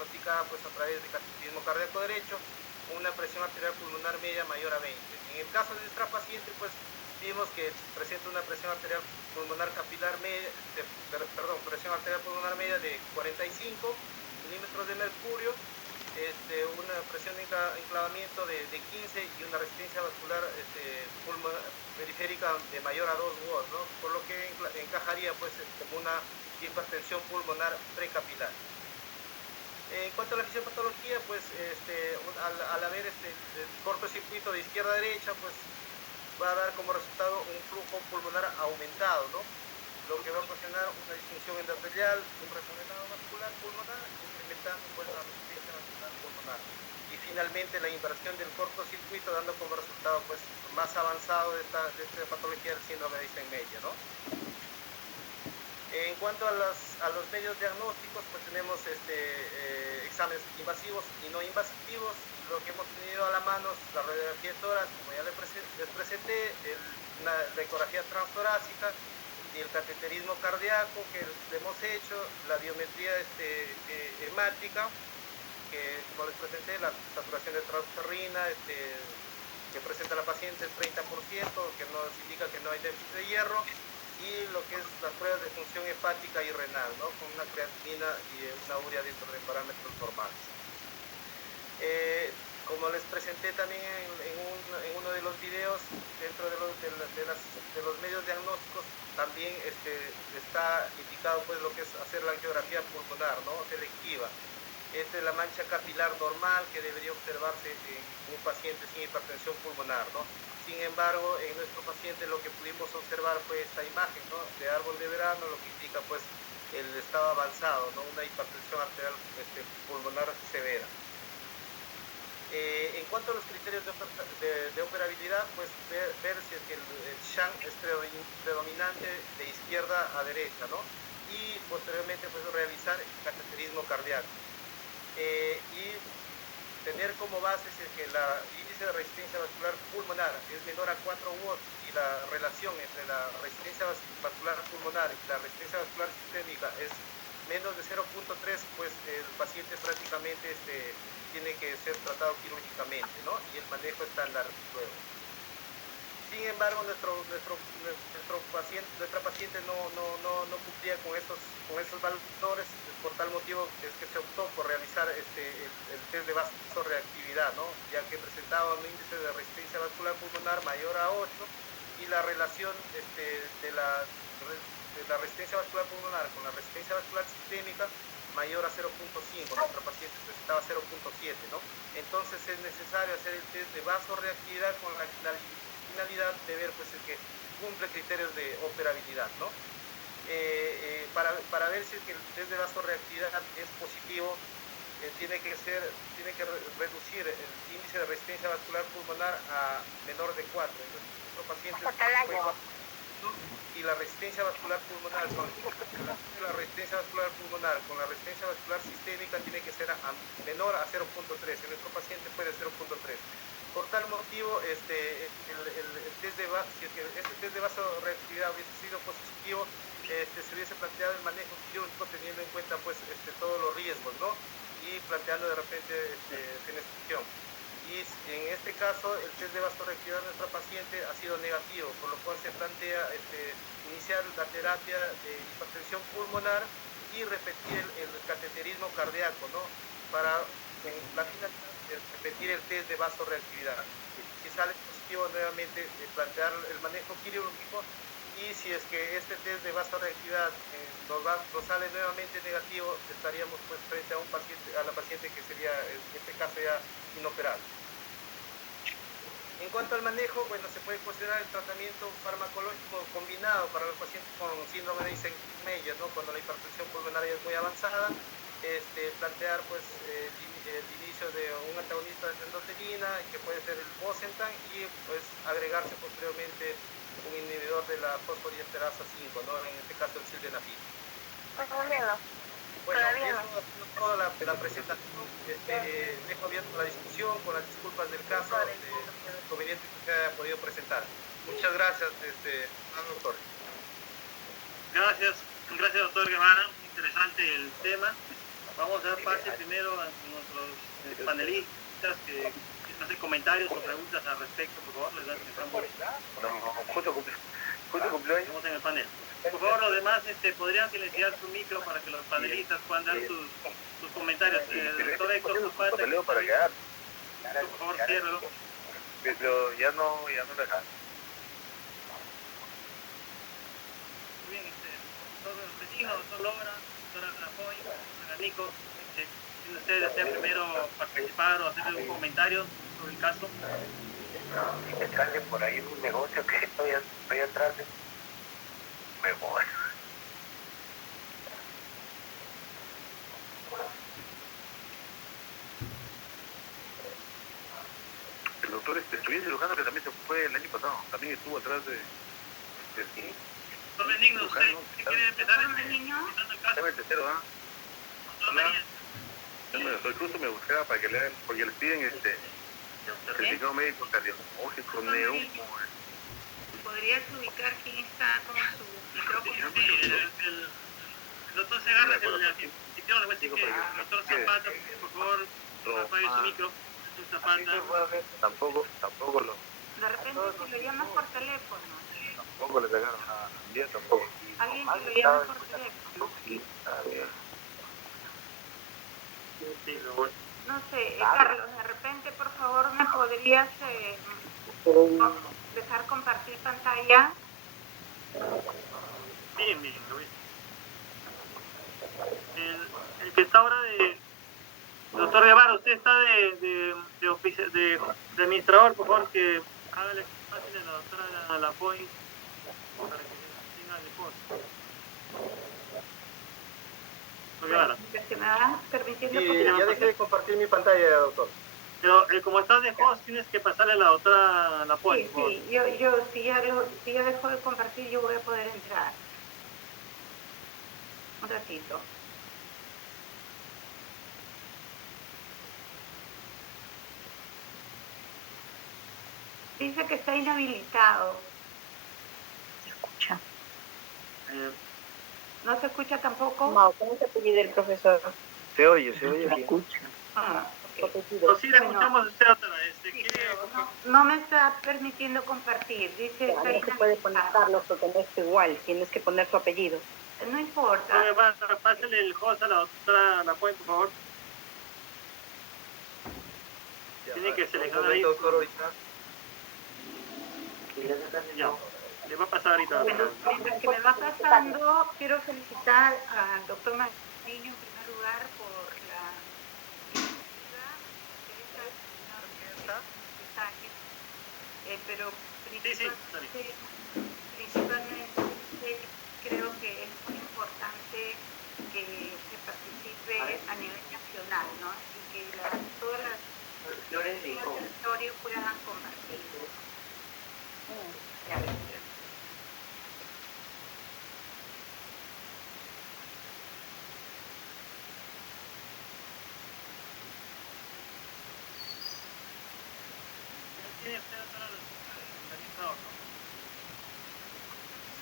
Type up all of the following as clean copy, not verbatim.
diagnosticada pues a través de cateterismo cardíaco derecho, con una presión arterial pulmonar media mayor a 20. En el caso de nuestra paciente, pues vimos que presenta una presión arterial pulmonar capilar media, presión arterial pulmonar media de 45 milímetros de mercurio, una presión de enclavamiento de 15 y una resistencia vascular periférica de mayor a 2 Watt, ¿no? Por lo que encajaría pues como una hipertensión pulmonar precapilar. En cuanto a la fisiopatología, pues al haber el cortocircuito de izquierda a derecha, pues va a dar como resultado un flujo pulmonar aumentado, ¿no? Lo que va a ocasionar una disfunción endotelial, un remodelado vascular pulmonar, incrementando pues la resistencia vascular pulmonar. Y finalmente la inversión del cortocircuito, dando como resultado pues más avanzado de esta patología del síndrome de Eisenmenger, ¿no? En cuanto a los medios diagnósticos, pues tenemos exámenes invasivos y no invasivos. Lo que hemos tenido a la mano es la radiografía de tórax, como ya les presenté, la ecografía transtorácica y el cateterismo cardíaco que hemos hecho, la biometría hemática, que como les presenté, la saturación de transferrina, que presenta la paciente el 30%, que nos indica que no hay déficit de hierro, y lo que es las pruebas de función hepática y renal, ¿no? Con una creatinina y una urea dentro de parámetros normales. Como les presenté también en uno de los videos, dentro de los medios diagnósticos, también está indicado pues lo que es hacer la angiografía pulmonar, ¿no? Selectiva. Esta es la mancha capilar normal que debería observarse en un paciente sin hipertensión pulmonar, ¿no? Sin embargo, en nuestro paciente lo que pudimos observar fue esta imagen, ¿no? De árbol de verano, lo que indica pues el estado avanzado, ¿no? Una hipertensión arterial pulmonar severa. En cuanto a los criterios de operabilidad, pues ver si es que el shunt es predominante de izquierda a derecha, ¿no? Y posteriormente pues realizar el cateterismo cardíaco. Y tener como base si es que el índice de resistencia vascular pulmonar es menor a 4 watts y la relación entre la resistencia vascular pulmonar y la resistencia vascular sistémica es menos de 0.3, pues el paciente prácticamente tiene que ser tratado quirúrgicamente, ¿no? Y el manejo estándar luego. Sin embargo, nuestra paciente no cumplía con esos valores, por tal motivo es que se optó por realizar el test de vasoreactividad, ¿no? Ya que presentaba un índice de resistencia vascular pulmonar mayor a 8 y la relación de la resistencia vascular pulmonar con la resistencia vascular sistémica mayor a 0.5, nuestra paciente presentaba 0.7, ¿no? Entonces es necesario hacer el test de vasoreactividad con la finalidad de ver pues el que cumple criterios de operabilidad, ¿no? Para ver si el test de vasoreactividad es positivo, tiene que reducir el índice de resistencia vascular pulmonar a menor de 4. Entonces, nuestro paciente y la resistencia vascular pulmonar con la resistencia vascular sistémica tiene que ser menor a 0.3. En nuestro paciente puede 0.3. Por tal motivo, si este test de vasoreactividad hubiese sido positivo, se hubiese planteado el manejo quirúrgico teniendo en cuenta pues todos los riesgos, ¿no? Y planteando de repente fenestración. Y en este caso el test de vasoreactividad de nuestra paciente ha sido negativo, por lo cual se plantea iniciar la terapia de hipertensión pulmonar y repetir el cateterismo cardíaco, ¿no? Para la finalidad de repetir el test de vasoreactividad. Si sale positivo, nuevamente plantear el manejo quirúrgico, y si es que este test de vasoreactividad nos sale nuevamente negativo, estaríamos pues frente a la paciente que sería en este caso ya inoperable. En cuanto al manejo, bueno, se puede considerar el tratamiento farmacológico combinado para los pacientes con síndrome de Eisenmenger, ¿no? Cuando la hipertensión pulmonar es muy avanzada, plantear pues el inicio de un antagonista de endotelina, que puede ser el Bosentan, y pues agregarse posteriormente un inhibidor de la fosfodiesterasa 5, ¿no? En este caso el sildenafil. Bueno, eso es toda la presentación. Dejo abierto la discusión con las disculpas del caso inconveniente que se haya podido presentar. Muchas gracias, doctor. Gracias, doctor Guevara. Interesante el tema. Vamos a dar pase primero a nuestros panelistas que hacen comentarios o preguntas al respecto, por favor, les dan Justo cumpleaños. estamos en el panel. Por favor, los demás podrían silenciar su micro para que los panelistas puedan dar sus comentarios. Doctor Héctor Zapata, Para quedar. por favor, ciérralo. Pero ya no dejan. Muy bien, doctor Benigno, doctor Lora, doctora Lafoy, doctora Nico, si ustedes desean primero participar o hacer algún comentario sobre el caso. Si me traen por ahí un negocio que estoy atrás, me voy. El doctor estudiante cirujano que también se fue el año pasado, también estuvo atrás de Doctor Benigno, ¿usted quiere empezar empezando el caso? Estaba el tercero, ¿ah? Doctor María. Soy justo me buscaba para que le hagan, porque les piden certificado médico cardiológico, neumo. ¿Podrías ubicar quién está con su micrófono? El doctor Segarra, el anfitrión, le voy a decir que el doctor Zapata, por favor, apague su micro. Doctor Zapata. Tampoco lo. De repente si lo llamas por teléfono. Tampoco le pegaron nada. Día tampoco. Alguien que lo llame por teléfono. No sé, Carlos, de repente por favor me podrías dejar compartir pantalla. Bien, lo vi. El que está ahora de doctor Guevara, usted está de administrador, por favor, que hágale fácil a la doctora Lafoy para que tenga el post. Que me van permitiendo. Sí, ya dejé de compartir mi pantalla, doctor. Pero como estás de host, tienes que pasarle a la doctora Lafoy. Sí, yo si ya dejo de compartir, yo voy a poder entrar. Un ratito. Dice que está inhabilitado. ¿Se escucha? ¿No se escucha tampoco? No, ¿cómo se pide el profesor? Se oye. Se escucha. Okay. Pues sí, le escuchamos a usted, doctora. No me está permitiendo compartir. Dice no se puede poner Carlos porque no es igual. Tienes que poner tu apellido. No importa. Pásale el host a la doctora Lafoy, por favor. Tiene que seleccionar ahí. Doctor, ahorita. Ya, le va a pasar ahorita. Bueno, mientras que me va pasando, quiero felicitar al doctor Mariño en primer lugar por la iniciativa pero principalmente creo que es muy importante que se participe a nivel nacional, ¿no? Y que todas las territorios puedan compartir.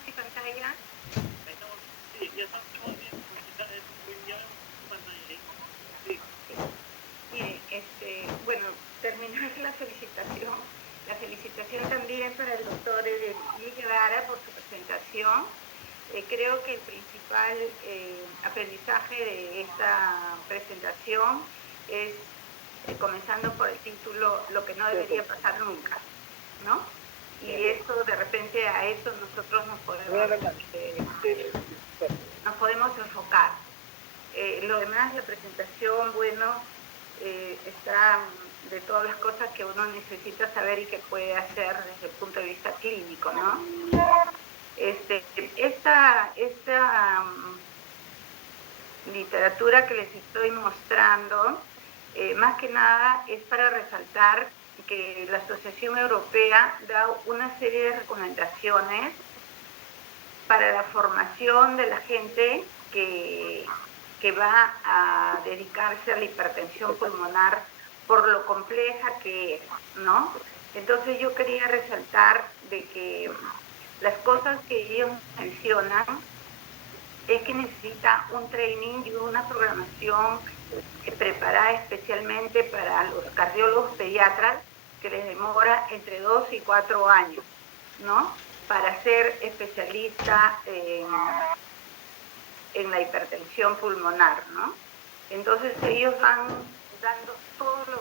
¿Mi pantalla? Sí, ya estamos bien, Mire, bueno, terminé la felicitación. La felicitación también para el doctor Guevara por su presentación. Creo que el principal aprendizaje de esta presentación es, comenzando por el título, lo que no debería pasar nunca, ¿no? Y eso, de repente, a eso nosotros nos podemos enfocar. Lo demás, la presentación, bueno, está de todas las cosas que uno necesita saber y que puede hacer desde el punto de vista clínico, ¿no? Esta literatura que les estoy mostrando, más que nada es para resaltar que la Asociación Europea da una serie de recomendaciones para la formación de la gente que va a dedicarse a la hipertensión pulmonar por lo compleja que es, ¿no? Entonces yo quería resaltar de que las cosas que ellos mencionan es que necesita un training y una programación preparada especialmente para los cardiólogos pediatras, que les demora entre 2 y 4 años, ¿no? Para ser especialista en la hipertensión pulmonar, ¿no? Entonces ellos van dando todos los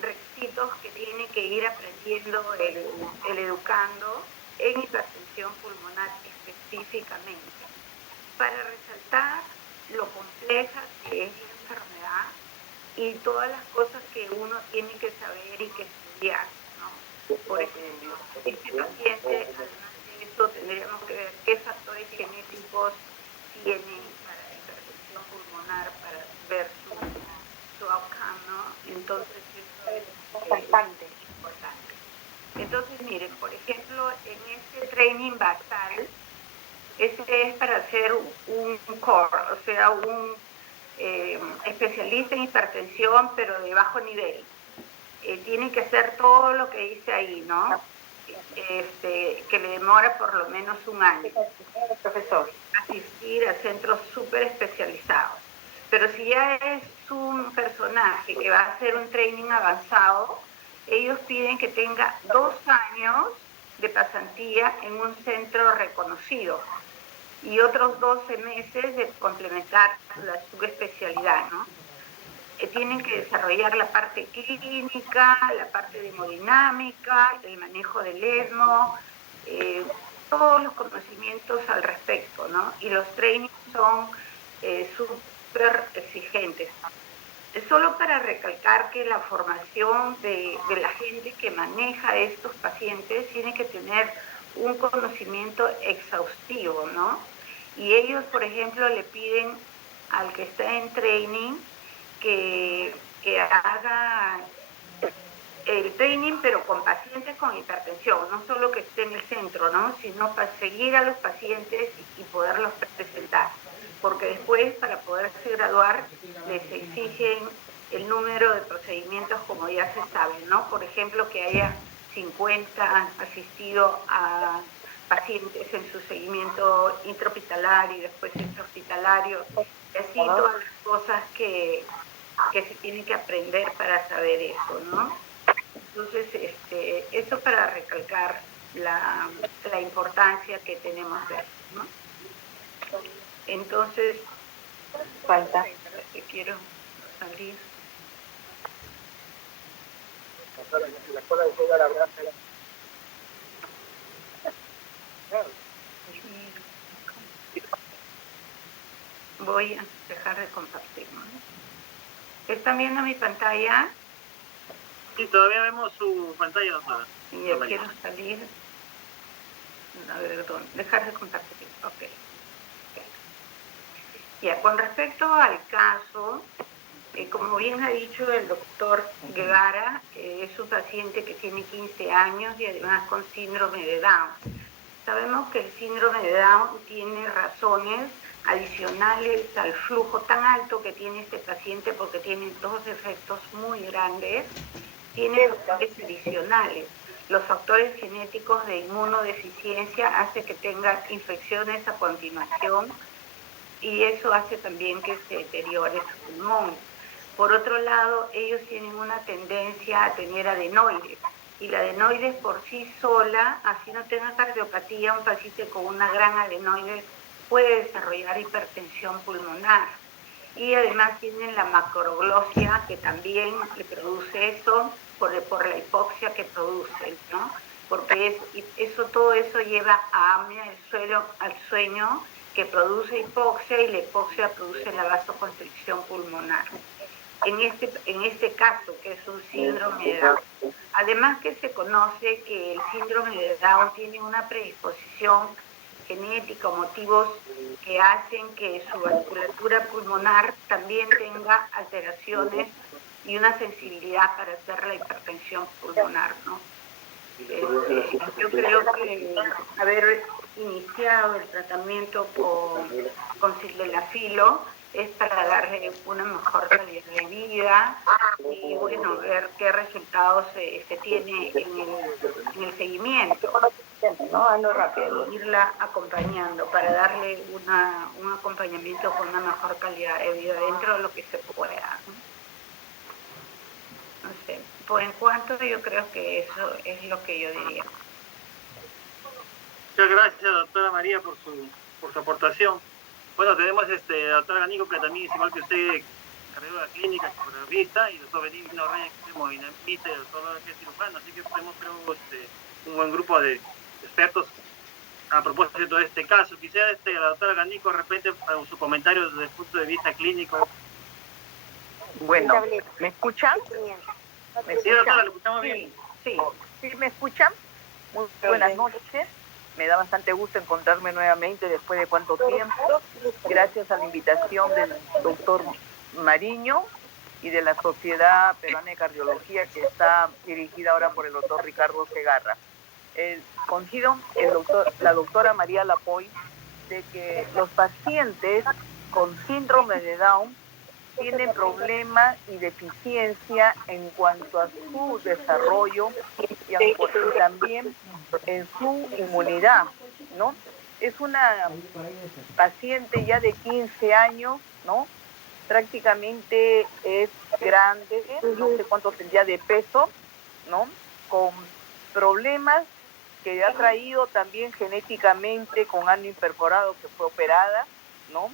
requisitos que tiene que ir aprendiendo el educando en hipertensión pulmonar específicamente, para resaltar lo compleja que es la enfermedad y todas las cosas que uno tiene que saber y que estudiar, ¿no? Por ejemplo, este paciente, además de eso, tendríamos que ver qué factores genéticos tiene para hipertensión pulmonar, para ver su outcome, ¿no? Entonces, eso es bastante importante. Entonces, miren, por ejemplo, en este training basal, este es para ser un core, o sea, un especialista en hipertensión, pero de bajo nivel. Tiene que hacer todo lo que dice ahí, ¿no? Que le demora por lo menos un año. Profesor. Asistir a centros súper especializados. Pero si ya es un personaje que va a hacer un training avanzado, ellos piden que tenga 2 años de pasantía en un centro reconocido y otros 12 meses de complementar la subespecialidad, ¿no? Tienen que desarrollar la parte clínica, la parte de hemodinámica, el manejo del ESMO, todos los conocimientos al respecto, ¿no? Y los trainings son súper exigentes. Solo para recalcar que la formación de la gente que maneja estos pacientes tiene que tener un conocimiento exhaustivo, ¿no? Y ellos, por ejemplo, le piden al que está en training que haga el training, pero con pacientes con hipertensión, no solo que esté en el centro, ¿no? Sino para seguir a los pacientes y poderlos presentar. Porque después, para poderse graduar, les exigen el número de procedimientos como ya se sabe, ¿no? Por ejemplo, que haya 50 asistido a pacientes en su seguimiento intrahospitalario y después extrahospitalario, y así todas las cosas que se tienen que aprender para saber eso, ¿no? Entonces, eso para recalcar la importancia que tenemos de eso, ¿no? Entonces, Falta. que quiero abrir. Voy a dejar de compartir, ¿no? ¿Están viendo mi pantalla? Sí, todavía vemos su pantalla, doctora. Y yo quiero salir. A ver, dejar de compartir. Ok. Ya, con respecto al caso, como bien ha dicho el doctor Guevara, es un paciente que tiene 15 años y además con síndrome de Down. Sabemos que el síndrome de Down tiene razones adicionales al flujo tan alto que tiene este paciente, porque tiene 2 efectos muy grandes. Tiene factores adicionales. Los factores genéticos de inmunodeficiencia hacen que tenga infecciones a continuación y eso hace también que se deteriore su pulmón. Por otro lado, ellos tienen una tendencia a tener adenoides, y la adenoides por sí sola, así no tenga cardiopatía, un paciente con una gran adenoide puede desarrollar hipertensión pulmonar. Y además tienen la macroglosia, que también le produce eso por la hipoxia que produce, ¿no? Porque todo eso lleva a apnea al sueño, que produce hipoxia, y la hipoxia produce la vasoconstricción pulmonar. En este caso, que es un síndrome de Down. Además que se conoce que el síndrome de Down tiene una predisposición genética o motivos que hacen que su vasculatura pulmonar también tenga alteraciones y una sensibilidad para hacer la hipertensión pulmonar, ¿no? Yo creo que haber iniciado el tratamiento con sildenafilo es para darle una mejor calidad de vida y, bueno, ver qué resultados se tiene en el seguimiento. ¿no? Hazlo rápido. irla acompañando para darle un acompañamiento con una mejor calidad de vida dentro de lo que se pueda, ¿no? No sé, por en cuanto yo creo que eso es lo que yo diría. Muchas gracias, doctora María, por su aportación. Bueno, tenemos la doctora Ganico, que también es igual que usted, cardióloga de la clínica, psicoterapista, y el doctor Benigno Reyes, que es hemodinamista, y el doctor López, que es cirujano, así que tenemos, creo, un buen grupo de expertos a propósito de este caso. Quisiera la doctora Ganico, de repente, para su comentario desde el punto de vista clínico. Bueno, ¿me escuchan? Sí, doctora, lo escuchamos bien. Sí, ¿me escuchan? Muy buenas noches. Me da bastante gusto encontrarme nuevamente después de cuánto tiempo. Gracias a la invitación del doctor Mariño y de la Sociedad Peruana de Cardiología, que está dirigida ahora por el doctor Ricardo Segarra. Coincido la doctora María Lapoy de que los pacientes con síndrome de Down tienen problemas y deficiencia en cuanto a su desarrollo y también en su inmunidad, ¿no? Es una paciente ya de 15 años, ¿no? Prácticamente es grande, no sé cuánto tendría de peso, ¿no? Con problemas que ha traído también genéticamente con ano imperforado, que fue operada, ¿no?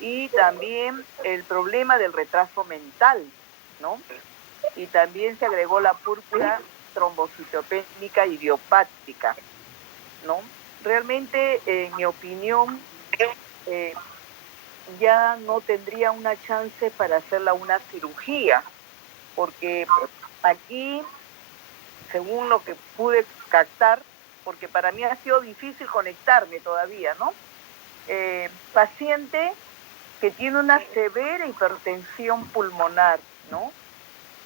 Y también el problema del retraso mental, ¿no? Y también se agregó la púrpura trombocitopénica idiopática, ¿no? Realmente, en mi opinión, ya no tendría una chance para hacerla una cirugía, porque aquí, según lo que pude captar, porque para mí ha sido difícil conectarme todavía, ¿no? Paciente que tiene una severa hipertensión pulmonar, ¿no?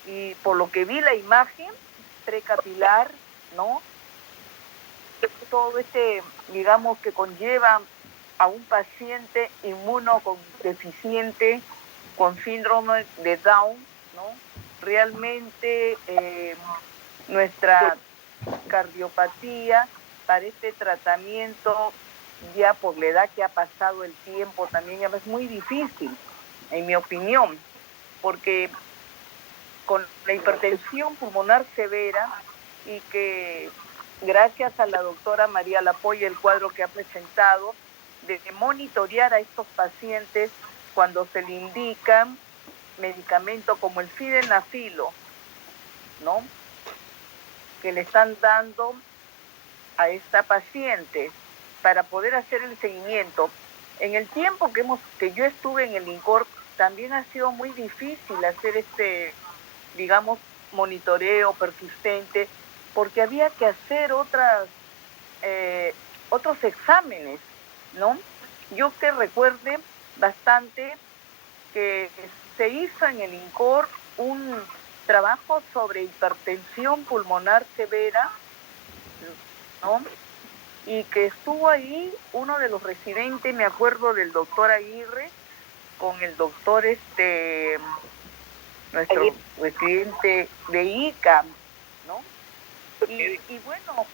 Y por lo que vi la imagen precapilar, ¿no? Todo digamos, que conlleva a un paciente inmunodeficiente con síndrome de Down, ¿no? Realmente nuestra cardiopatía para este tratamiento, ya por la edad que ha pasado el tiempo, también ya es muy difícil, en mi opinión, porque con la hipertensión pulmonar severa y que gracias a la doctora María Lapoy, el cuadro que ha presentado, de monitorear a estos pacientes cuando se le indican medicamentos como el sildenafilo, ¿no? Que le están dando a esta paciente para poder hacer el seguimiento. En el tiempo que yo estuve en el INCOR, también ha sido muy difícil hacer digamos, monitoreo persistente, porque había que hacer otros exámenes, ¿no? Yo que recuerde bastante que se hizo en el INCOR un trabajo sobre hipertensión pulmonar severa, ¿no? Y que estuvo ahí uno de los residentes, me acuerdo del doctor Aguirre, con el doctor nuestro residente de ICAM, ¿no? Y bueno,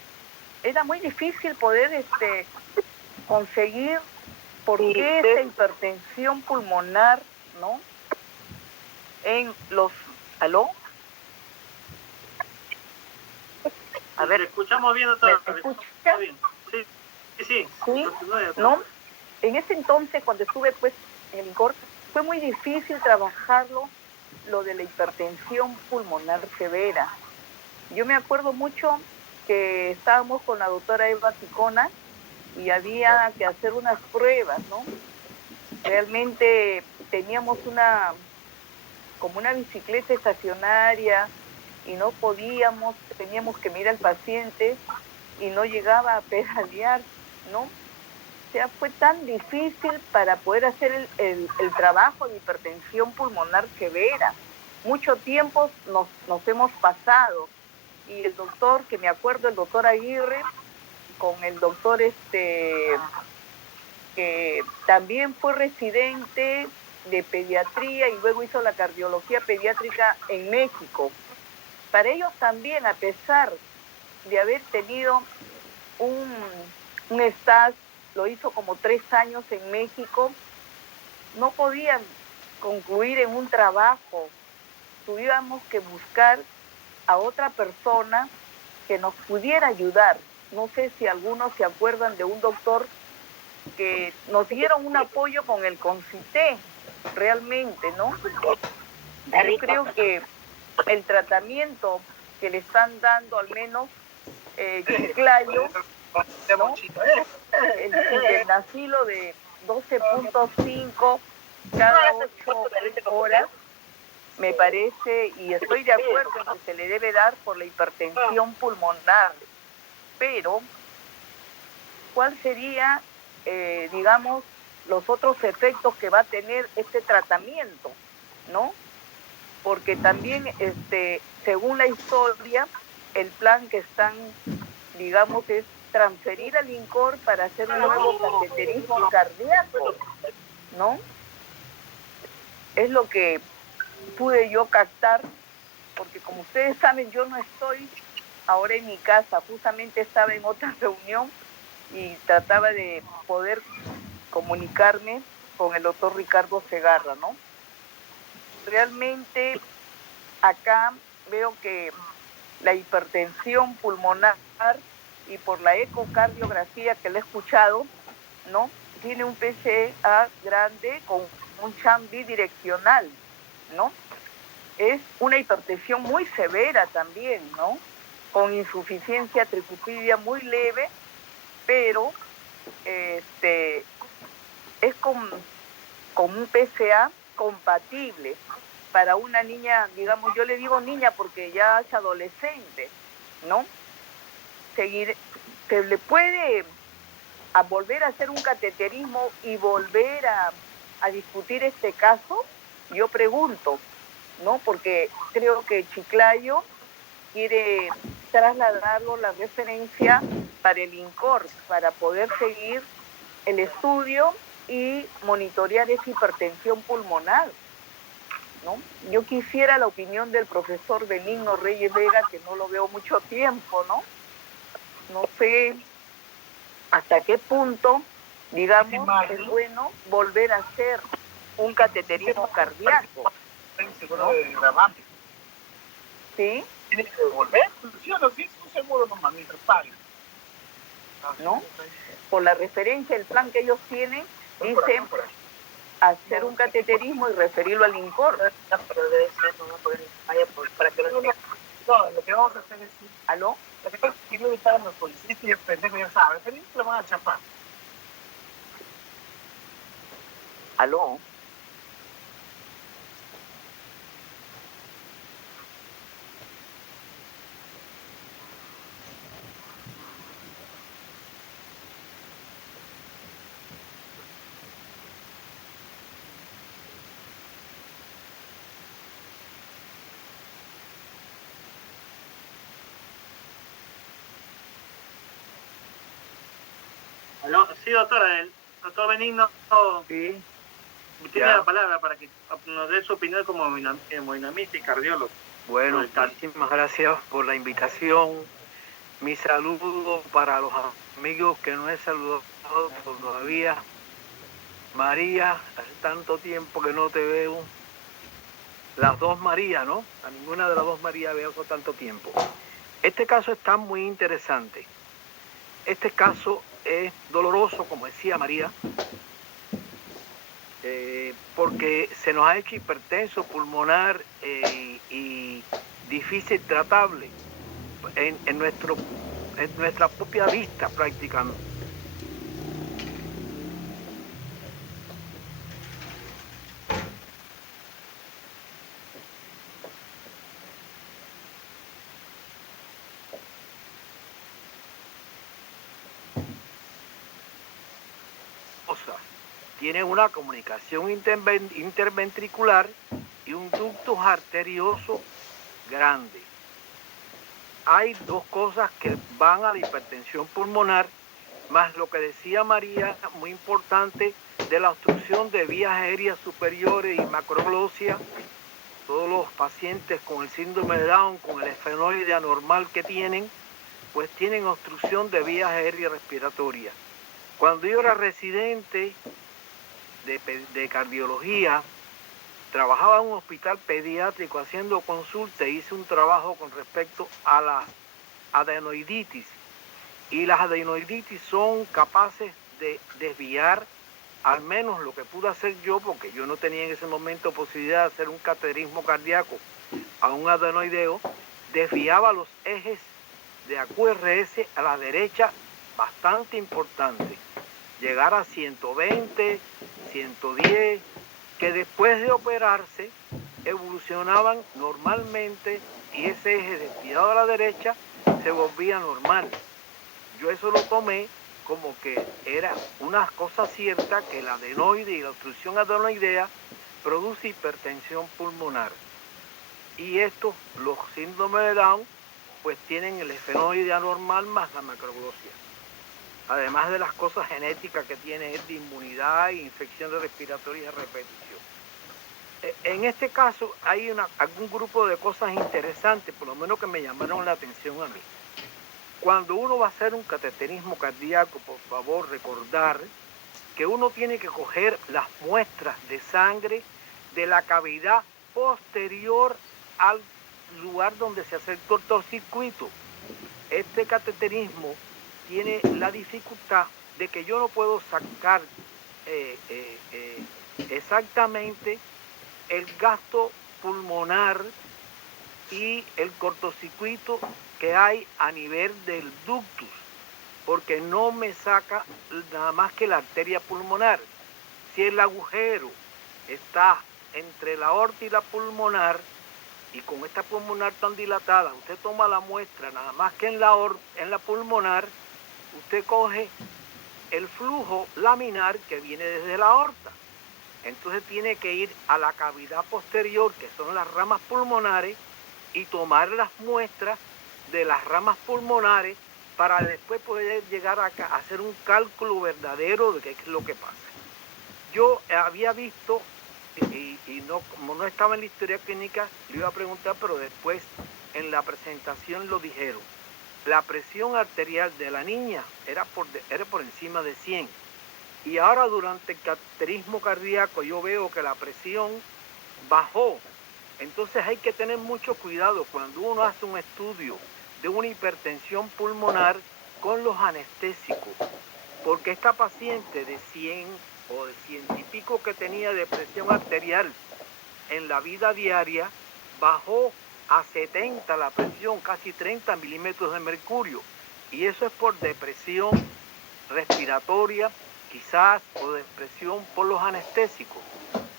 era muy difícil poder conseguir por qué esa hipertensión pulmonar, ¿no? En los... ¿Aló? A ver, escuchamos bien, doctora. ¿Me escucha? Bien. Sí. ¿Sí? ¿No? En ese entonces, cuando estuve pues en el INCOR, fue muy difícil trabajarlo, lo de la hipertensión pulmonar severa. Yo me acuerdo mucho que estábamos con la doctora Eva Picona y había que hacer unas pruebas, ¿no? Realmente teníamos como una bicicleta estacionaria y no teníamos que mirar al paciente y no llegaba a pedalear, ¿no? O sea, fue tan difícil para poder hacer el trabajo de hipertensión pulmonar severa. Mucho tiempo nos hemos pasado. Y el doctor, que me acuerdo, el doctor Aguirre, con el doctor que también fue residente de pediatría y luego hizo la cardiología pediátrica en México. Para ellos también, a pesar de haber tenido un stage, lo hizo como 3 años en México, no podían concluir en un trabajo. Tuvimos que buscar a otra persona que nos pudiera ayudar. No sé si algunos se acuerdan de un doctor que nos dieron un apoyo con el CONCITE, realmente, ¿no? Yo creo que el tratamiento que le están dando, al menos Chiclayo, ¿no? El sildenafilo de 12.5 cada 8 horas, me parece, y estoy de acuerdo en que se le debe dar por la hipertensión pulmonar, pero ¿cuál sería, digamos, los otros efectos que va a tener este tratamiento, ¿no? Porque también, según la historia, el plan que están, digamos, es transferir al INCOR para hacer un nuevo cateterismo cardíaco, ¿no? Es lo que pude yo captar, porque como ustedes saben, yo no estoy ahora en mi casa, justamente estaba en otra reunión y trataba de poder comunicarme con el doctor Ricardo Segarra, ¿no? Realmente acá veo que la hipertensión pulmonar, y por la ecocardiografía que le he escuchado, ¿no? Tiene un PCA grande con un sham bidireccional, ¿no? Es una hipertensión muy severa también, ¿no? Con insuficiencia tricuspidia muy leve, pero es con un PCA compatible para una niña, digamos, yo le digo niña porque ya es adolescente, ¿no? Se le puede volver a hacer un cateterismo y volver a discutir este caso, yo pregunto, ¿no? Porque creo que Chiclayo quiere trasladarlo la referencia para el INCOR, para poder seguir el estudio y monitorear esa hipertensión pulmonar, ¿no? Yo quisiera la opinión del profesor Benigno Reyes Vega, que no lo veo mucho tiempo, ¿no? No sé hasta qué punto, digamos, es bueno volver a hacer un cateterismo cardíaco, ¿no? ¿Sí? ¿Tiene que devolver? Sí o no, sí, es un seguro nomás, mientras pague. ¿No? Por la referencia, el plan que ellos tienen, dice hacer un cateterismo y referirlo al INCOR. No, lo que vamos a hacer es... ¿Aló? Lo que pasa es que no estaban los policías y el pendejo ya sabe, pero lo van a chapar. ¿Aló? Sí, doctora, el doctor Benigno Sí. tiene la palabra para que nos dé su opinión como hemodinamista y cardiólogo. Bueno, muchísimas gracias por la invitación. Mi saludo para los amigos que no he saludado todavía. María, hace tanto tiempo que no te veo. Las dos Marías, ¿no? A ninguna de las dos Marías veo por tanto tiempo. Este caso está muy interesante. Este caso es doloroso, como decía María, porque se nos ha hecho hipertenso pulmonar y difícil tratable en nuestra propia vista prácticamente. Tiene una comunicación interventricular y un ducto arterioso grande. Hay dos cosas que van a la hipertensión pulmonar, más lo que decía María, muy importante, de la obstrucción de vías aéreas superiores y macroglosia. Todos los pacientes con el síndrome de Down, con el esfenoide anormal que tienen, pues tienen obstrucción de vías aéreas respiratorias. Cuando yo era residente de cardiología, trabajaba en un hospital pediátrico haciendo consulta e hice un trabajo con respecto a la adenoiditis. Y las adenoiditis son capaces de desviar, al menos lo que pude hacer yo, porque yo no tenía en ese momento posibilidad de hacer un cateterismo cardíaco a un adenoideo, desviaba los ejes de AQRS a la derecha bastante importante, llegar a 120, 110, que después de operarse evolucionaban normalmente y ese eje desviado a la derecha se volvía normal. Yo eso lo tomé como que era una cosa cierta, que la adenoide y la obstrucción adenoidea produce hipertensión pulmonar. Y estos, los síndromes de Down, pues tienen el esfenoide anormal más la macroglosia. Además de las cosas genéticas que tiene es de inmunidad e infecciones respiratorias a repetición. En este caso hay algún grupo de cosas interesantes, por lo menos que me llamaron la atención a mí. Cuando uno va a hacer un cateterismo cardíaco, por favor recordar que uno tiene que coger las muestras de sangre de la cavidad posterior al lugar donde se hace el cortocircuito. Este cateterismo tiene la dificultad de que yo no puedo sacar exactamente el gasto pulmonar y el cortocircuito que hay a nivel del ductus, porque no me saca nada más que la arteria pulmonar. Si el agujero está entre la aorta y la pulmonar, y con esta pulmonar tan dilatada, usted toma la muestra nada más que en la pulmonar, usted coge el flujo laminar que viene desde la aorta. Entonces tiene que ir a la cavidad posterior, que son las ramas pulmonares, y tomar las muestras de las ramas pulmonares para después poder llegar a hacer un cálculo verdadero de qué es lo que pasa. Yo había visto, y no, como no estaba en la historia clínica, le iba a preguntar, pero después en la presentación lo dijeron. La presión arterial de la niña era por encima de 100. Y ahora durante el cateterismo cardíaco yo veo que la presión bajó. Entonces hay que tener mucho cuidado cuando uno hace un estudio de una hipertensión pulmonar con los anestésicos, porque esta paciente de 100 o de 100 y pico que tenía de presión arterial en la vida diaria, bajó a 70 la presión, casi 30 milímetros de mercurio, y eso es por depresión respiratoria, quizás, o depresión por los anestésicos.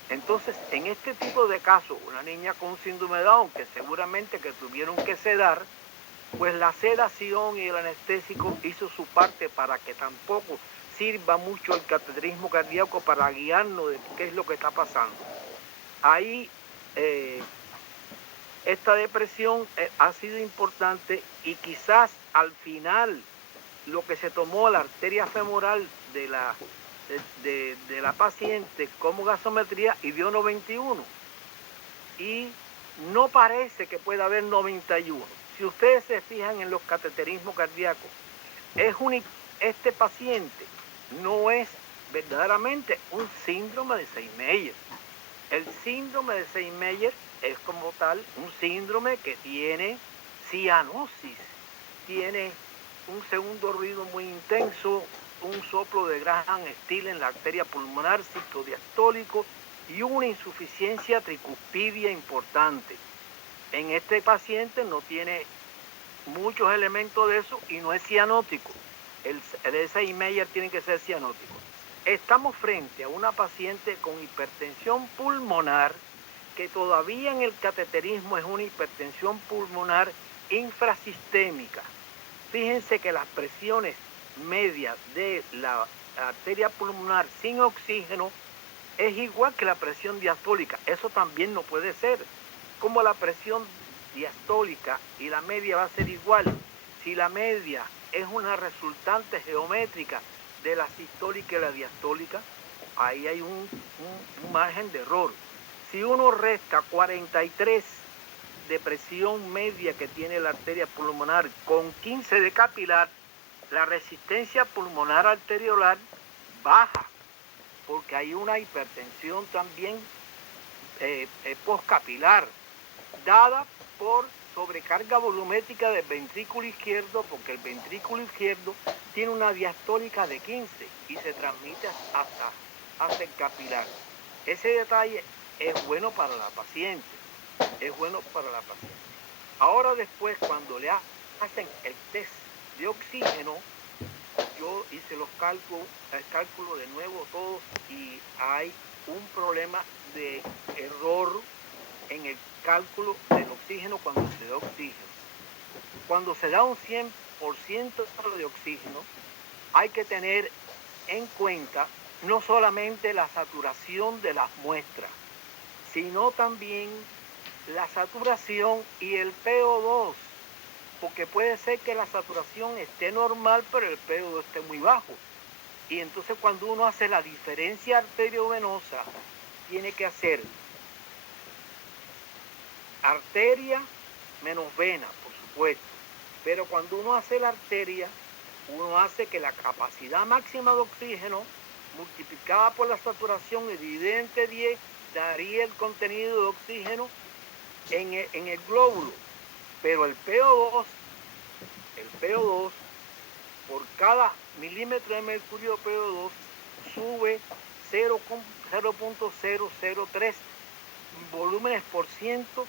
Entonces, en este tipo de casos, una niña con síndrome de Down, que seguramente que tuvieron que sedar, pues la sedación y el anestésico hizo su parte para que tampoco sirva mucho el cateterismo cardíaco para guiarnos de qué es lo que está pasando. Ahí, esta depresión ha sido importante, y quizás al final lo que se tomó la arteria femoral de la paciente como gasometría y dio 91, y no parece que pueda haber 91. Si ustedes se fijan en los cateterismos cardíacos, este paciente no es verdaderamente un síndrome de Seidmeyer. El síndrome de Seidmeyer es como tal un síndrome que tiene cianosis, tiene un segundo ruido muy intenso, un soplo de Graham Steele en la arteria pulmonar sistodiastólico y una insuficiencia tricuspidia importante. En este paciente no tiene muchos elementos de eso y no es cianótico. El Seidmeyer tiene que ser cianótico. Estamos frente a una paciente con hipertensión pulmonar que todavía en el cateterismo es una hipertensión pulmonar infrasistémica. Fíjense que las presiones medias de la arteria pulmonar sin oxígeno es igual que la presión diastólica. Eso también no puede ser. Como la presión diastólica y la media va a ser igual, si la media es una resultante geométrica de la sistólica y la diastólica, ahí hay un margen de error. Si uno resta 43 de presión media que tiene la arteria pulmonar con 15 de capilar, la resistencia pulmonar arteriolar baja, porque hay una hipertensión también postcapilar, dada por sobrecarga volumétrica del ventrículo izquierdo, porque el ventrículo izquierdo tiene una diastólica de 15 y se transmite hasta el capilar. Ese detalle es bueno para la paciente, es bueno para la paciente. Ahora después, cuando le hacen el test de oxígeno, yo hice el cálculo de nuevo todo y hay un problema de error en el cálculo del oxígeno cuando se da oxígeno. Cuando se da un 100% de oxígeno, hay que tener en cuenta no solamente la saturación de las muestras, sino también la saturación y el PO2, porque puede ser que la saturación esté normal, pero el PO2 esté muy bajo. Y entonces cuando uno hace la diferencia arteriovenosa, tiene que hacer arteria menos vena, por supuesto. Pero cuando uno hace la arteria, uno hace que la capacidad máxima de oxígeno multiplicada por la saturación y dividida entre 10 daría el contenido de oxígeno en el glóbulo. Pero el PO2 por cada milímetro de mercurio PO2 sube 0.003 volúmenes por ciento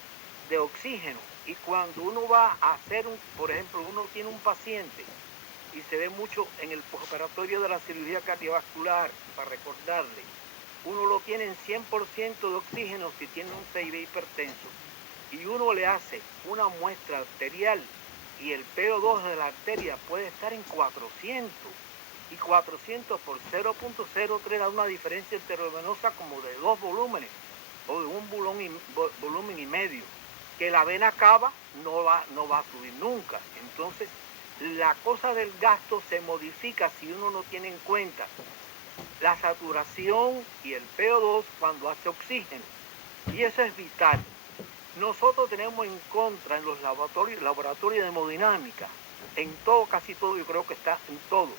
de oxígeno. Y cuando uno va a hacer, por ejemplo, uno tiene un paciente y se ve mucho en el postoperatorio de la cirugía cardiovascular, para recordarle, uno lo tiene en 100% de oxígeno si tiene un CIB hipertenso, y uno le hace una muestra arterial y el PO2 de la arteria puede estar en 400, y 400 por 0.03 da una diferencia arteriovenosa como de 2 volúmenes o de un volumen y medio, que la vena cava no va a subir nunca. Entonces la cosa del gasto se modifica si uno no tiene en cuenta la saturación y el PO2 cuando hace oxígeno, y eso es vital. Nosotros tenemos en contra en los laboratorios de hemodinámica, en todo, casi todo, yo creo que está en todo.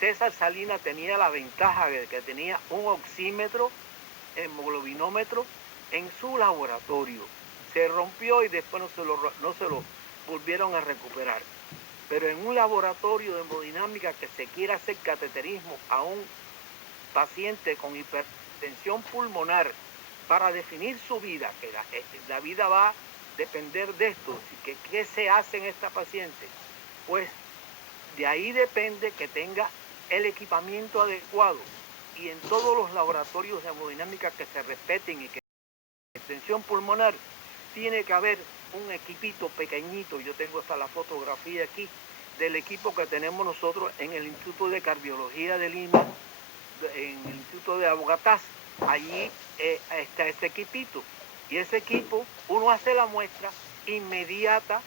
César Salinas tenía la ventaja de que tenía un oxímetro, hemoglobinómetro en su laboratorio. Se rompió y después no se lo volvieron a recuperar. Pero en un laboratorio de hemodinámica que se quiera hacer cateterismo a un paciente con hipertensión pulmonar para definir su vida, que la vida va a depender de esto, ¿qué se hace en esta paciente? Pues de ahí depende que tenga el equipamiento adecuado, y en todos los laboratorios de hemodinámica que se respeten y que hipertensión pulmonar tiene que haber un equipito pequeñito. Yo tengo hasta la fotografía aquí del equipo que tenemos nosotros en el Instituto de Cardiología de Lima, en el Instituto de Abogatás. Allí está ese equipito, y ese equipo uno hace la muestra inmediata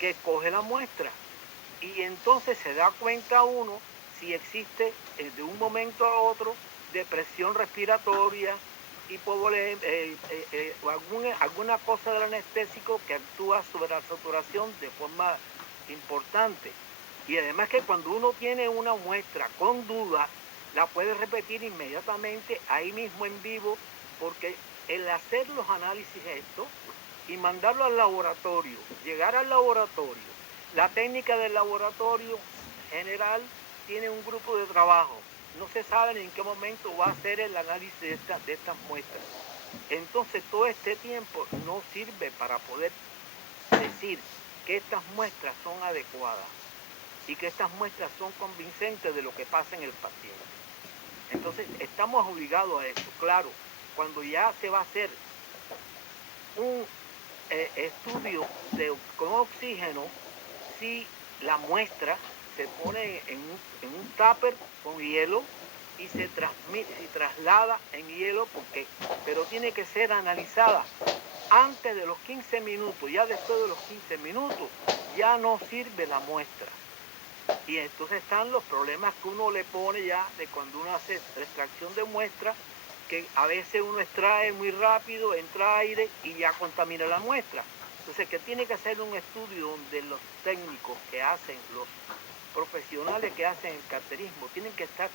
que coge la muestra, y entonces se da cuenta uno si existe de un momento a otro depresión respiratoria, o alguna cosa del anestésico que actúa sobre la saturación de forma importante. Y además que cuando uno tiene una muestra con duda, la puede repetir inmediatamente ahí mismo en vivo, porque el hacer los análisis estos y mandarlo al laboratorio, llegar al laboratorio, la técnica del laboratorio general tiene un grupo de trabajo. No se sabe en qué momento va a hacer el análisis de estas muestras. Entonces todo este tiempo no sirve para poder decir que estas muestras son adecuadas y que estas muestras son convincentes de lo que pasa en el paciente. Entonces estamos obligados a eso. Claro, cuando ya se va a hacer un estudio con oxígeno, si la muestra se pone en un tupper con hielo y se traslada en hielo, pero tiene que ser analizada antes de los 15 minutos. Ya después de los 15 minutos ya no sirve la muestra. Y entonces están los problemas que uno le pone ya de cuando uno hace la extracción de muestra, que a veces uno extrae muy rápido, entra aire y ya contamina la muestra. Entonces, que tiene que hacer un estudio donde los técnicos que hacen, los profesionales que hacen el carterismo, tienen que estar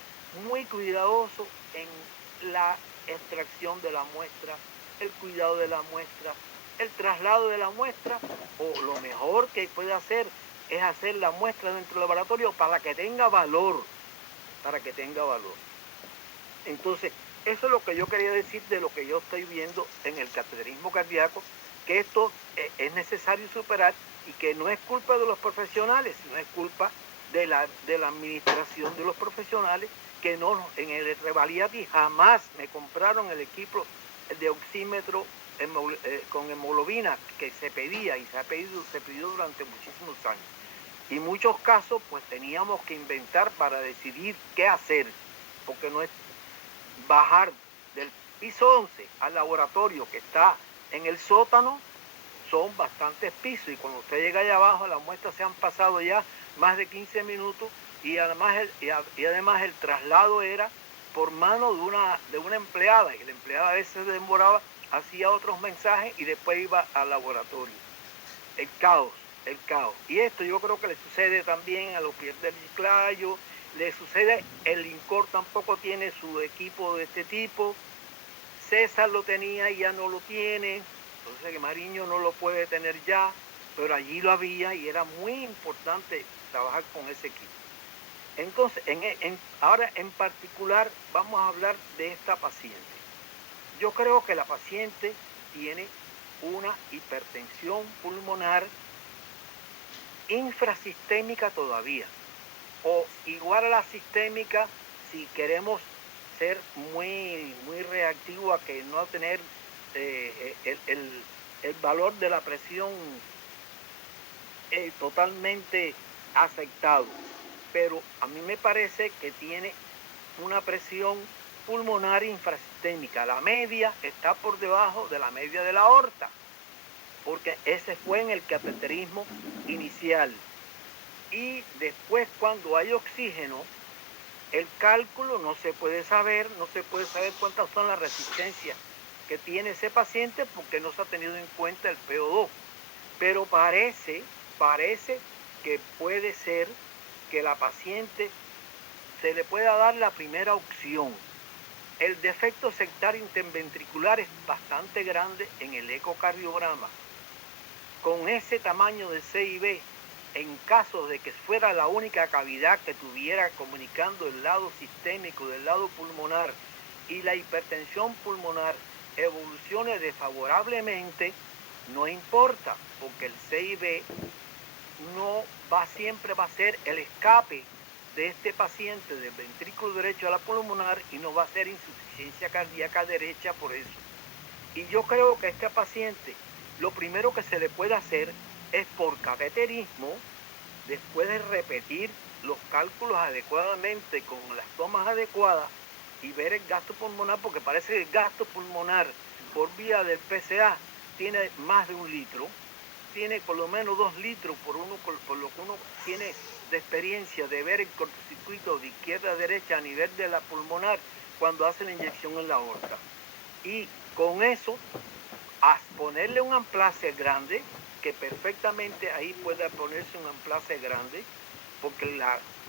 muy cuidadosos en la extracción de la muestra, el cuidado de la muestra, el traslado de la muestra, o lo mejor que puede hacer es hacer la muestra dentro del laboratorio para que tenga valor, Entonces, eso es lo que yo quería decir de lo que yo estoy viendo en el cateterismo cardíaco, que esto es necesario superar y que no es culpa de los profesionales, sino es culpa de la administración de los profesionales que no, en el Revaliati jamás me compraron el equipo de oxímetro con hemoglobina que se pedía y se pidió durante muchísimos años. Y en muchos casos pues teníamos que inventar para decidir qué hacer, porque no es bajar del piso 11 al laboratorio que está en el sótano, son bastantes pisos, y cuando usted llega allá abajo las muestras se han pasado ya más de 15 minutos y además el traslado era por mano de una empleada, y la empleada a veces demoraba, hacía otros mensajes y después iba al laboratorio. El caos. Y esto yo creo que le sucede también a los pies del Chiclayo, le sucede, el INCOR tampoco tiene su equipo de este tipo, César lo tenía y ya no lo tiene, entonces que Mariño no lo puede tener ya, pero allí lo había y era muy importante trabajar con ese equipo. Entonces, ahora en particular vamos a hablar de esta paciente. Yo creo que la paciente tiene una hipertensión pulmonar infrasistémica todavía, o igual a la sistémica si queremos ser muy reactivo a que no tener el valor de la presión totalmente aceptado. Pero a mí me parece que tiene una presión pulmonar infrasistémica. La media está por debajo de la media de la aorta, porque ese fue en el cateterismo inicial. Y después, cuando hay oxígeno, el cálculo no se puede saber cuántas son las resistencias que tiene ese paciente porque no se ha tenido en cuenta el PO2. Pero parece que puede ser que la paciente se le pueda dar la primera opción. El defecto sectario interventricular es bastante grande en el ecocardiograma. Con ese tamaño de CIB, en caso de que fuera la única cavidad que tuviera comunicando el lado sistémico del lado pulmonar y la hipertensión pulmonar evolucione desfavorablemente, no importa, porque el CIB siempre va a ser el escape de este paciente del ventrículo derecho a la pulmonar y no va a ser insuficiencia cardíaca derecha por eso. Y yo creo que a este paciente lo primero que se le puede hacer es por cateterismo, después de repetir los cálculos adecuadamente con las tomas adecuadas y ver el gasto pulmonar, porque parece que el gasto pulmonar por vía del PCA tiene más de 1 litro, tiene por lo menos 2 litros por lo que uno tiene de experiencia de ver el cortocircuito de izquierda a derecha a nivel de la pulmonar cuando hace la inyección en la aorta. Y con eso, a ponerle un amplace grande, que perfectamente ahí puede ponerse un amplace grande, porque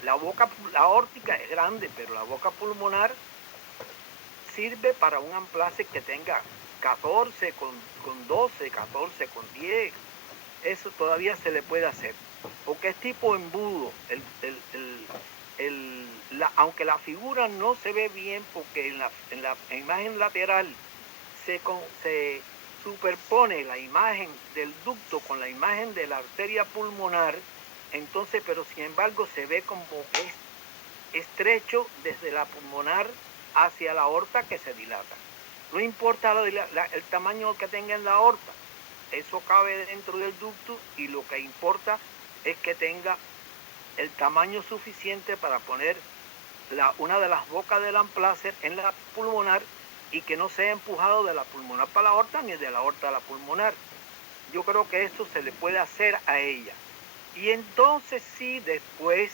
la boca aórtica es grande, pero la boca pulmonar sirve para un amplace que tenga 14 con 12, 14 con 10. Eso todavía se le puede hacer, porque es tipo embudo. Aunque la figura no se ve bien, porque en la imagen lateral se superpone la imagen del ducto con la imagen de la arteria pulmonar, entonces, pero sin embargo se ve como es estrecho desde la pulmonar hacia la aorta que se dilata. No importa el tamaño que tenga en la aorta, eso cabe dentro del ducto, y lo que importa es que tenga el tamaño suficiente para poner una de las bocas del amplacer en la pulmonar y que no sea empujado de la pulmonar para la aorta ni de la aorta a la pulmonar. Yo creo que eso se le puede hacer a ella. Y entonces sí, después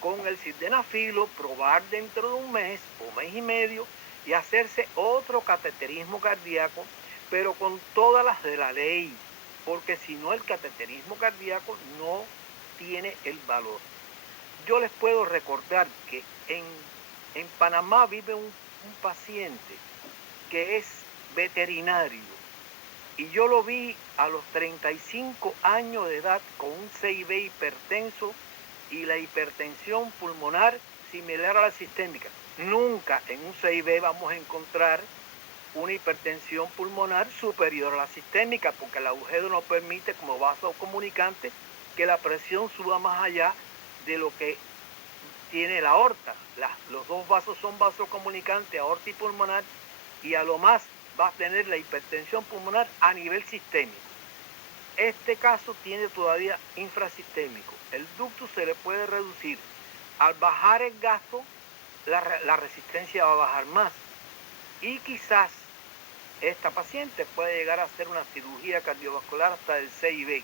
con el sildenafilo probar dentro de un mes o mes y medio y hacerse otro cateterismo cardíaco, pero con todas las de la ley, porque si no el cateterismo cardíaco no tiene el valor. Yo les puedo recordar que en Panamá vive un paciente que es veterinario y yo lo vi a los 35 años de edad con un CIB hipertenso y la hipertensión pulmonar similar a la sistémica. Nunca en un CIB vamos a encontrar una hipertensión pulmonar superior a la sistémica, porque el agujero no permite como vaso comunicante que la presión suba más allá de lo que tiene la aorta. Los dos vasos son vasos comunicantes, aorta y pulmonar, y a lo más va a tener la hipertensión pulmonar a nivel sistémico. Este caso tiene todavía infrasistémico. El ductus se le puede reducir. Al bajar el gasto, la resistencia va a bajar más. Y quizás esta paciente puede llegar a hacer una cirugía cardiovascular hasta el CIB.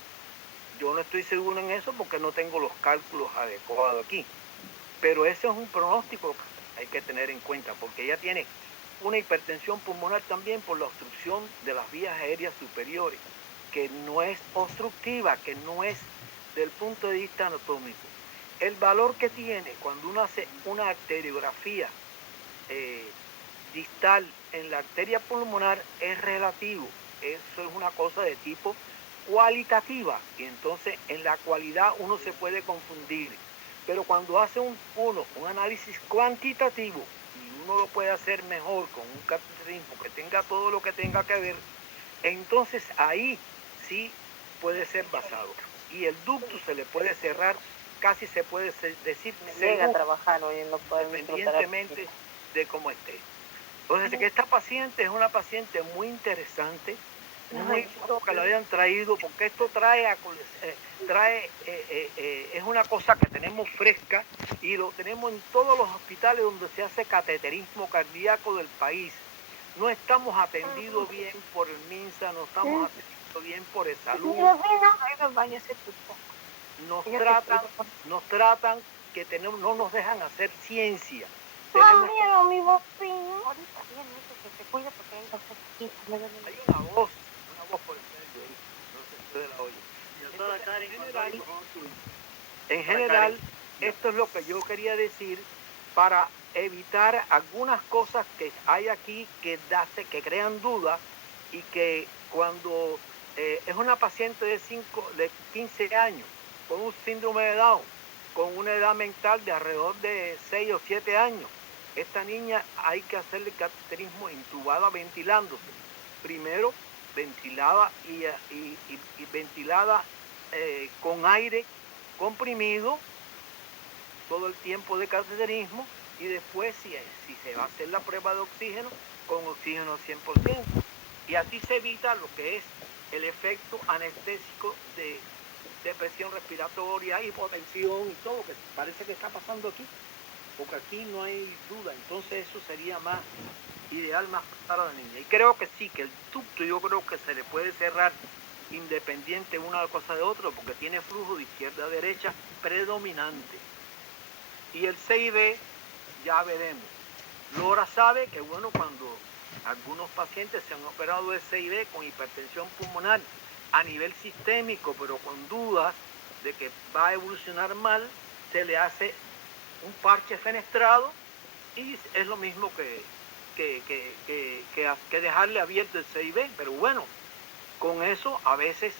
Yo no estoy seguro en eso porque no tengo los cálculos adecuados aquí. Pero ese es un pronóstico que hay que tener en cuenta, porque ella tiene una hipertensión pulmonar también por la obstrucción de las vías aéreas superiores, que no es obstructiva, que no es del punto de vista anatómico. El valor que tiene cuando uno hace una arteriografía distal en la arteria pulmonar es relativo. Eso es una cosa de tipo cualitativa, y entonces en la cualidad uno se puede confundir. Pero cuando hace un análisis cuantitativo, y uno lo puede hacer mejor con un cateterismo que tenga todo lo que tenga que ver, entonces ahí sí puede ser basado. Y el ductus se le puede cerrar, casi se puede decir, Llega a trabajar hoy en independientemente de cómo esté. Entonces, que esta paciente es una paciente muy interesante, muy bueno que la hayan traído, porque esto es una cosa que tenemos fresca y lo tenemos en todos los hospitales donde se hace cateterismo cardíaco del país. No estamos atendidos bien por el MINSA, no estamos atendidos bien por el salud. Nos tratan que no nos dejan hacer ciencia. Tenemos... Hay una voz por el medio ahí, no se puede la oye. En general, esto es lo que yo quería decir para evitar algunas cosas que hay aquí que crean dudas, y que cuando es una paciente de 15 años con un síndrome de Down, con una edad mental de alrededor de 6 o 7 años, esta niña hay que hacerle cateterismo intubada ventilándose. Primero ventilada y ventilada con aire comprimido todo el tiempo de cateterismo, y después si se va a hacer la prueba de oxígeno, con oxígeno 100%. Y así se evita lo que es el efecto anestésico de depresión respiratoria, hipotensión y todo lo que parece que está pasando aquí, porque aquí no hay duda. Entonces eso sería más ideal, más para la niña. Y creo que sí, que el ducto yo creo que se le puede cerrar independiente una cosa de otra, porque tiene flujo de izquierda a derecha predominante. Y el CIB ya veremos. Laura sabe que bueno, cuando algunos pacientes se han operado de CIB con hipertensión pulmonar a nivel sistémico, pero con dudas de que va a evolucionar mal, se le hace un parche fenestrado, y es lo mismo que dejarle abierto el CIB. Pero bueno, con eso a veces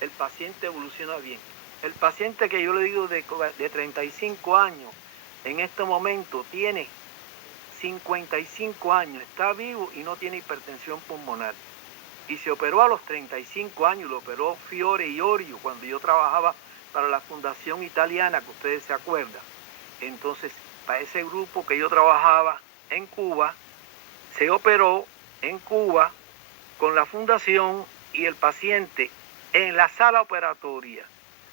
el paciente evoluciona bien. El paciente que yo le digo de 35 años, en este momento tiene 55 años, está vivo y no tiene hipertensión pulmonar. Y se operó a los 35 años, lo operó Fiore y Orio, cuando yo trabajaba para la Fundación Italiana, que ustedes se acuerdan. Entonces, para ese grupo que yo trabajaba en Cuba, se operó en Cuba con la fundación, y el paciente en la sala operatoria,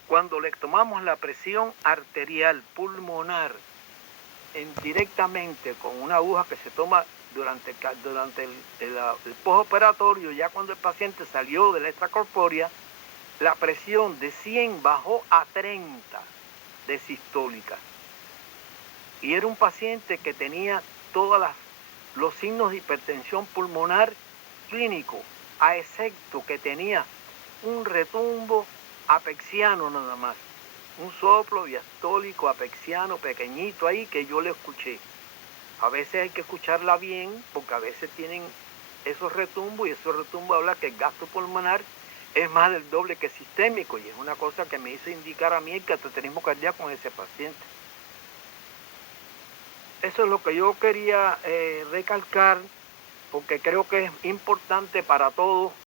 cuando le tomamos la presión arterial pulmonar directamente con una aguja que se toma durante el postoperatorio, ya cuando el paciente salió de la extracorpórea, la presión de 100 bajó a 30 de sistólica. Y era un paciente que tenía todos los signos de hipertensión pulmonar clínico, a excepto que tenía un retumbo apexiano nada más. Un soplo diastólico apexiano pequeñito ahí que yo le escuché. A veces hay que escucharla bien porque a veces tienen esos retumbos y esos retumbos habla que el gasto pulmonar es más del doble que sistémico y es una cosa que me hizo indicar a mí el cateterismo cardíaco con ese paciente. Eso es lo que yo quería recalcar porque creo que es importante para todos